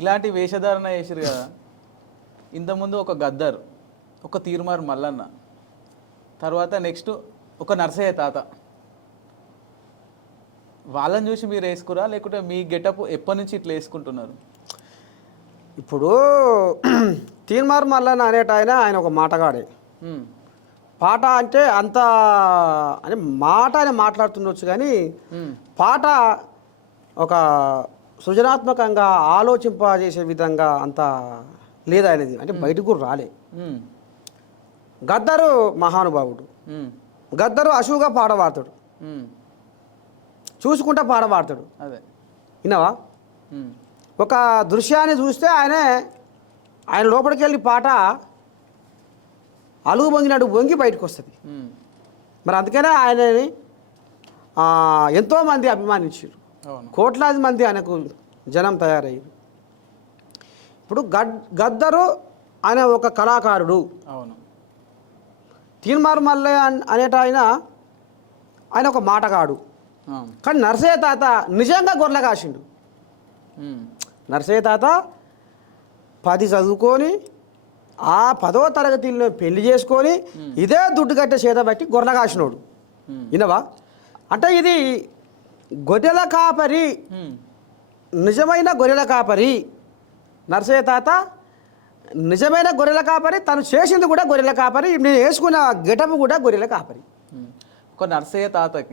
ఇలాంటి వేషధారణ చేసిరు కదా. ఇంతకుముందు ఒక గద్దర్, ఒక తీర్మార్ మల్లన్న, తర్వాత నెక్స్ట్ ఒక నర్సయ్య తాత. వాళ్ళని చూసి మీరు వేసుకురా లేకుంటే మీ గెటప్ ఎప్పటి నుంచి ఇట్లా వేసుకుంటున్నారు? ఇప్పుడు తీన్మార్ మల్లన్న అనేట ఆయన ఒక మాటగాడే. పాట అంటే అంత అంటే మాట ఆయన మాట్లాడుతుండొచ్చు, కానీ పాట ఒక సృజనాత్మకంగా ఆలోచింపజేసే విధంగా అంత లేదు ఆయనది, అంటే బయటకు కూడా రాలే. గద్దరు మహానుభావుడు, గద్దరు అశువుగా పాట పాడతాడు, చూసుకుంటా పాట పాడతాడు. అదే విన్నావా? ఒక దృశ్యాన్ని చూస్తే ఆయన లోపలికి వెళ్ళి పాట అలుగు వంగినట్టు వంగి బయటకు వస్తుంది. మరి అందుకనే ఆయనని ఎంతోమంది అభిమానించారు, కోట్లాది మంది ఆయనకు జనం తయారయ్యారు. ఇప్పుడు గద్దరు ఆయన ఒక కళాకారుడు. అవును. తీన్మార్ మల్లయ్య అనేట ఆయన ఒక మాటగాడు. కానీ నర్సయ్య తాత నిజంగా గొర్రెల కాసిండు. నర్సయ్య తాత 10 చదువుకొని ఆ 10వ తరగతిలో పెళ్లి చేసుకొని ఇదే దుడ్డు కట్టే చేత బట్టి గొర్రెల కాసినోడు. వినవా? అంటే ఇది గొర్రెల కాపరి, నిజమైన గొర్రెల కాపరి. నర్సయ్య తాత నిజమైన గొర్రెల కాపరి, తను చేసింది కూడా గొర్రెల కాపరి, నేను వేసుకున్న గెటప్ కూడా గొర్రెల కాపరి. ఒక నర్సయ్య తాతకి